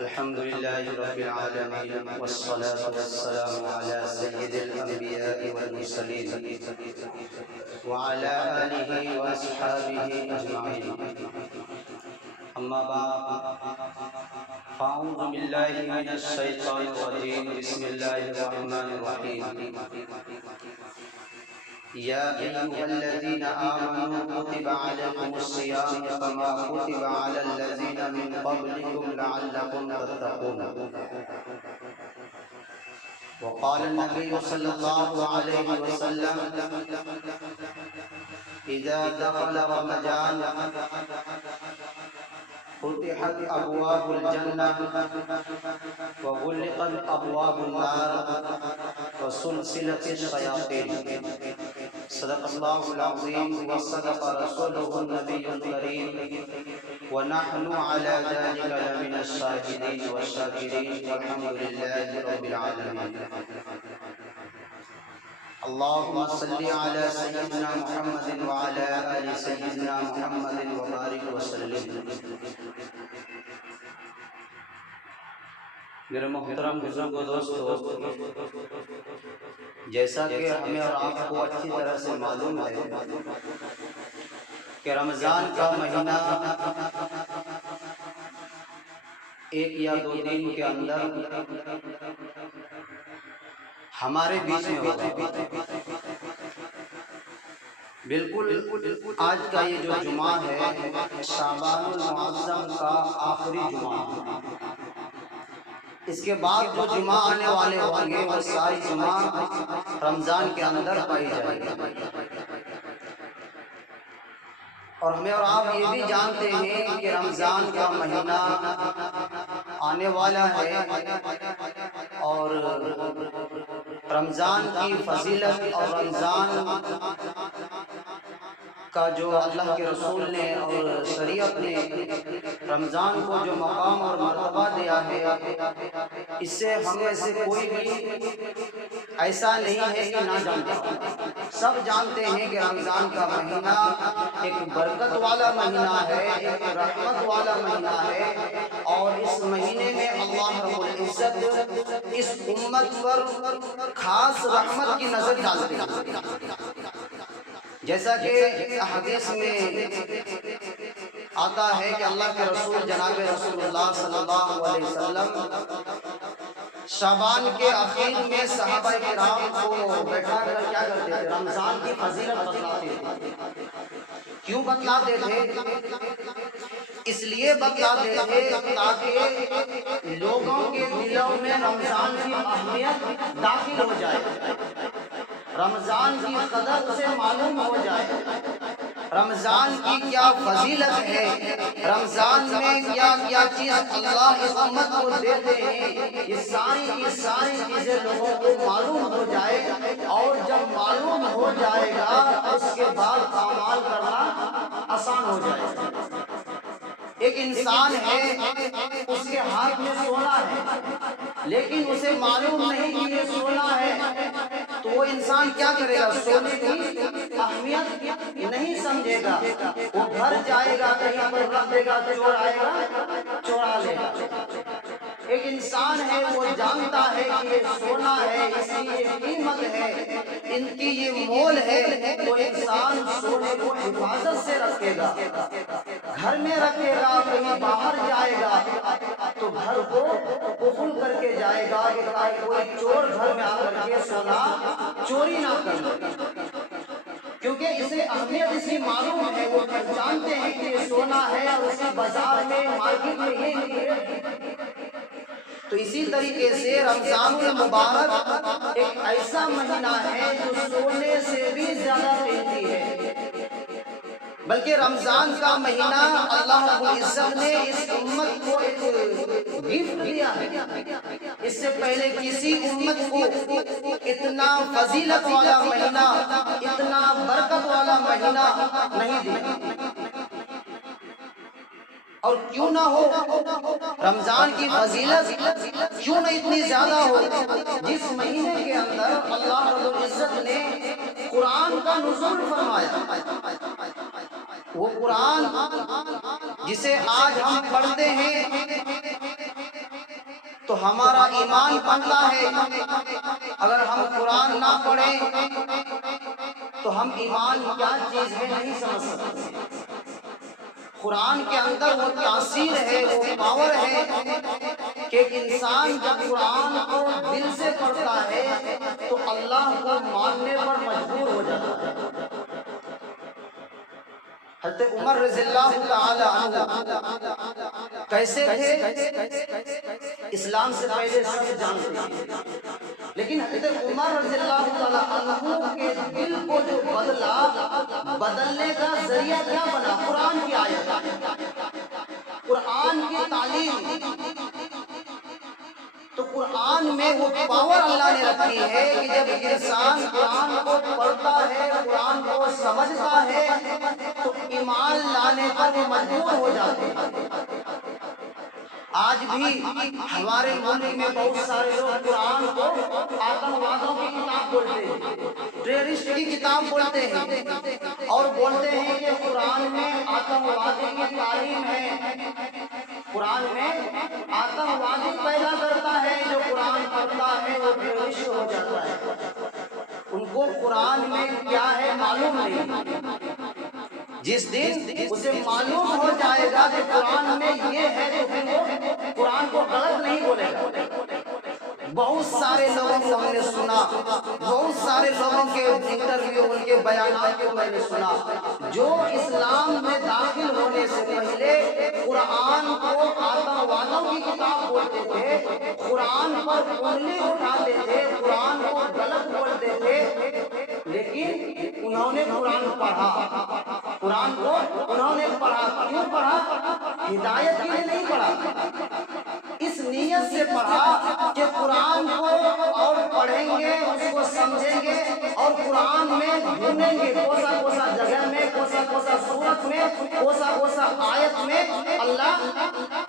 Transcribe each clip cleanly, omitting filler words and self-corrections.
الحمد لله رب العالمين والصلاة والسلام على سيد الأنبياء والمرسلين وعلى آله وأصحابه أجمعين. أما بعد، فأعوذ بالله من الشيطان الرجيم. بسم الله الرحمن الرحيم. يا أيها الذين آمنوا كتب عليكم الصيام كما كتب على الذين من قبلكم لعلكم تتقون. وقال النبي صلى الله عليه وسلم: إذا دخل رمضان فتحت أبواب الجنة وغلقت أبواب النار وسلسلت الشياطين. صدق الله العظيم وصدق رسوله النبي الكريم ونحن على ذلك لمن الشاهدين والشاكرين والحمد لله رب العالمين. اللهم صل على سيدنا محمد وعلى آل سيدنا محمد وبارك وسلم. میرے محترم بزرگ و دوستو، جیسا کہ ہمیں اور آپ کو اچھی طرح سے معلوم ہے کہ رمضان کا مہینہ ایک یا دو دن کے اندر ہمارے بیچ میں ہوگا. بالکل آج کا یہ جو جمعہ ہے شعبان المعظم کا آخری جمعہ. اس کے بعد جو جمعہ آنے والے ہوں گے وہ ساری جمعہ رمضان کے اندر پائی جائے گی. اور ہمیں اور آپ یہ بھی جانتے ہیں کہ رمضان کا مہینہ آنے والا ہے اور رمضان کی فضیلت اور رمضان کا جو اللہ کے رسول نے اور شریعت نے رمضان کو جو مقام اور مرتبہ دیا ہے، اس سے ہم میں سے کوئی بھی ایسا نہیں ہے کہ نہ جانتا. سب جانتے ہیں کہ رمضان کا مہینہ ایک برکت والا مہینہ ہے، ایک رحمت والا مہینہ ہے، اور اس مہینے میں اللہ رب العزت اس امت پر خاص رحمت کی نظر ڈالتے ہیں. جیسا کہ حدیث میں آتا ہے کہ اللہ کے رسول جناب رسول اللہ صلی اللہ علیہ وسلم شعبان کے اخیر میں صحابہ کرام کو بیٹھا کر کیا کرتے تھے؟ رمضان کی فضیلت بتلاتے تھے. کیوں بتلاتے تھے؟ اس لیے بتلاتے تھے تاکہ لوگوں کے دلوں میں رمضان کی اہمیت داخل ہو جائے، رمضان کی قدر سے معلوم ہو جائے، رمضان کی کیا فضیلت ہے، رمضان میں کیا کیا چیز اللہ اس امت کو دیتے ہیں. یہ ساری چیزیں لوگوں کو معلوم ہو جائے، اور جب معلوم ہو جائے گا اس کے بعد اعمال کرنا آسان ہو جائے گا. ایک انسان ہے، اس کے ہاتھ میں سونا ہے لیکن اسے معلوم نہیں کہ یہ سونا ہے، تو وہ انسان کیا کرے گا؟ سونے کی اہمیت نہیں سمجھے گا. وہ گھر جائے گا، کہیں پر رکھ دے گا، چور آئے گا چورا لے گا. ایک انسان ہے، وہ جانتا ہے کہ یہ سونا ہے، اس کی یہ قیمت ہے، ان کی یہ مول ہے، تو انسان سونے کو حفاظت سے رکھے گا، گھر میں رکھے گا. کہیں باہر جائے گا تو گھر کو قفل کر کے جائے گا کہ کوئی چور گھر میں آ کر کے سونا چوری نہ کر لے، کیونکہ اسے اہمیت اس کی معلوم ہے. وہ جانتے ہیں کہ یہ سونا ہے اور اس کی بازار میں مارکیٹ میں یہ نہیں ہے. تو اسی طریقے سے رمضان المبارک ایک ایسا مہینہ ہے جو سونے سے بھی زیادہ قیمتی ہے. بلکہ رمضان کا مہینہ اللہ رب العزت نے اس امت کو ایک گفٹ دیا ہے. اس سے پہلے کسی امت کو اتنا فضیلت والا مہینہ، اتنا برکت والا مہینہ نہیں دیا. اور کیوں نہ ہو رمضان کی فضیلت، کیوں نہ اتنی زیادہ ہو جس مہینے کے اندر اللہ رب العزت نے قرآن کا نزول فرمایا. وہ قرآن جسے آج ہم پڑھتے ہیں تو ہمارا ایمان بنتا ہے۔ اگر ہم قرآن نہ پڑھیں تو ہم ایمان کیا چیز ہے نہیں سمجھ سکتے۔ قرآن کے اندر وہ تاثیر ہے، وہ پاور ہے کہ انسان جب قرآن کو دل سے پڑھتا ہے تو اللہ کو ماننے پر مجبور ہو جاتا ہے۔ حضرت عمر رضی اللہ تعالی عنہ کیسے تھے اسلام سے پہلے سب جانتے ہیں، لیکن حضرت عمر رضی اللہ تعالی عنہ کے دل کو جو بدلنے کا ذریعہ کیا بنا؟ قرآن کی آیت، قرآن کی تعلیم۔ تو قرآن میں وہ پاور اللہ نے رکھی ہے کہ جب انسان قرآن کو پڑھتا ہے، قرآن کو سمجھتا ہے تو ایمان لانے پر وہ مجبور ہو جاتے ہیں۔ آج بھی ہمارے ملک میں بہت سارے لوگ قرآن کو آتنکوادوں کی کتاب بولتے ہیں، ٹیررسٹ کی کتاب بولتے ہیں، اور بولتے ہیں کہ قرآن میں آتنکوادی کی تعلیم ہے، قرآن میں آتنکوادی پیدا کرتا ہے، جو قرآن پڑھتا ہے وہ ٹیررسٹ ہو جاتا ہے۔ ان کو قرآن میں کیا ہے معلوم نہیں۔ جس دن اسے معلوم ہو جائے گا کہ قرآن میں یہ ہے تو پھر وہ قرآن کو غلط نہیں بولے گا۔ بہت سارے لوگوں کو ہم نے سنا، بہت سارے لوگوں کے انٹرویو، ان کے بیانات کو میں نے سنا، جو اسلام میں داخل ہونے سے پہلے قرآن کو آتنکوادوں کی کتاب بولتے تھے، قرآن پر انگلی اٹھاتے تھے، قرآن کو غلط بولتے تھے، لیکن انہوں نے قرآن پڑھا، قرآن کو انہوں نے پڑھا۔ کیوں پڑھا؟ ہدایت کے لیے نہیں پڑھا، اس نیت سے پڑھا کہ قرآن کو اور پڑھیں گے، اس کو سمجھیں گے، اور قرآن میں ڈھونڈیں گے کوسا کوسا جگہ میں، کوسا کوسا صورت میں، کوسا کوسا آیت میں اللہ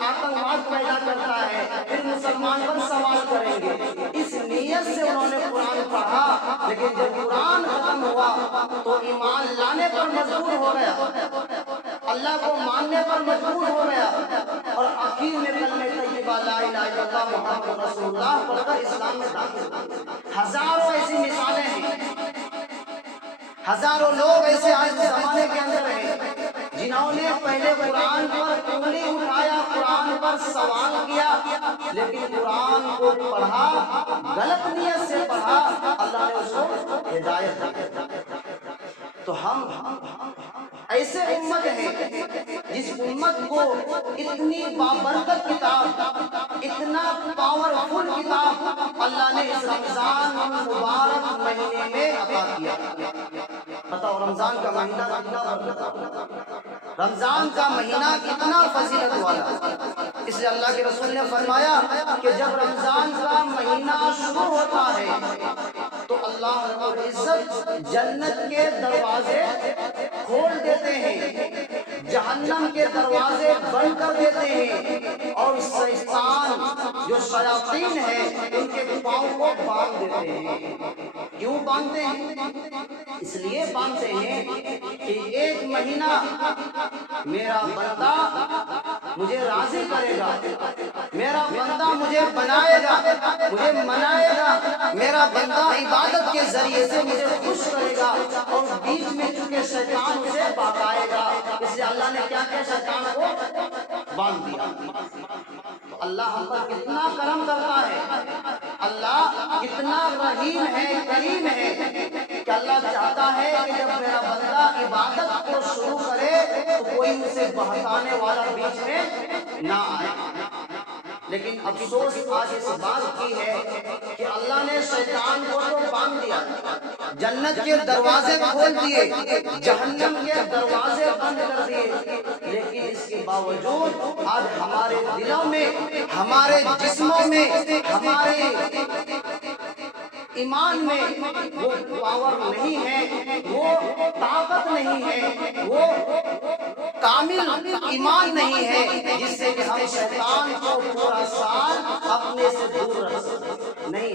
آتنکواد پیدا کرتا ہے، پھر مسلمان پر سوال کریں گے۔ اس نیت سے انہوں نے قرآن پڑھا، لیکن جب قرآن ختم ہوا تو ایمان لانے پر مجبور ہو گیا، اللہ کو ماننے پر مجبور ہو گیا، اور آخر میں کلمہ طیبہ لا الہ الا اللہ محمد رسول اللہ پڑھ کر اسلام میں داخل ہو۔ ہزاروں ایسی مثالیں ہیں، ہزاروں لوگ ایسے آج زمانے کے اندر ہیں جنہوں نے پہلے قرآن پر انگلی اٹھایا، قرآن پر سوال کیا، لیکن قرآن کو پڑھا، غلط نیت سے پڑھا، اللہ نے اس کو ہدایت دی۔ تو ہم ایسے امت ہیں جس امت کو اتنی بابرکت کتاب، اتنا پاورفل کتاب اللہ نے اس رمضان مبارک مہینے میں عطا کیا۔ بتاؤ رمضان کا مہینہ کتنا برکت، رمضان کا مہینہ کتنا فضیلت والا۔ اس لیے اللہ کے رسول نے فرمایا کہ جب رمضان کا مہینہ شروع ہوتا ہے تو اللہ رب العزت جنت کے دروازے کھول دیتے ہیں، جہنم کے دروازے بند کر دیتے ہیں، اور شیطان جو شیاطین ہیں ان کے پاؤں کو باندھ دیتے ہیں۔ کیوں باندھتے ہیں؟ اس لیے باندھتے ہیں کہ ایک مہینہ میرا بندہ مجھے راضی کرے گا، میرا بندہ مجھے بنائے گا، مجھے منائے گا، میرا بندہ عبادت کے ذریعے سے مجھے خوش کرے گا، اور بیچ میں چونکہ شیطان اسے بہکائے گا، اس لیے اللہ نے کیا کیا؟ شیطان کو باندھ دیا۔ تو اللہ ہم پر کتنا کرم کرتا ہے، اللہ کتنا رحیم ہے، کریم ہے، کہ اللہ چاہتا ہے کہ جب میرا بندہ عبادت کو شروع کرے تو کوئی اسے بہکانے والا بیچ میں نہ آئے۔ لیکن افسوس آج اس بات کی ہے کہ اللہ نے شیطان کو تو باندھ دیا، جنت کے دروازے کھول دیے، جہنم کے دروازے بند کر دیے، لیکن اس کے باوجود آج ہمارے دلوں میں، ہمارے جسموں میں، ہمارے ایمان میں وہ پاور نہیں ہے، وہ طاقت نہیں ہے، وہ کامل ایمان نہیں ہے جس سے کہ ہم شیطان کو پورا سال اپنے سے دور رکھ سکیں۔ نہیں،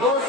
2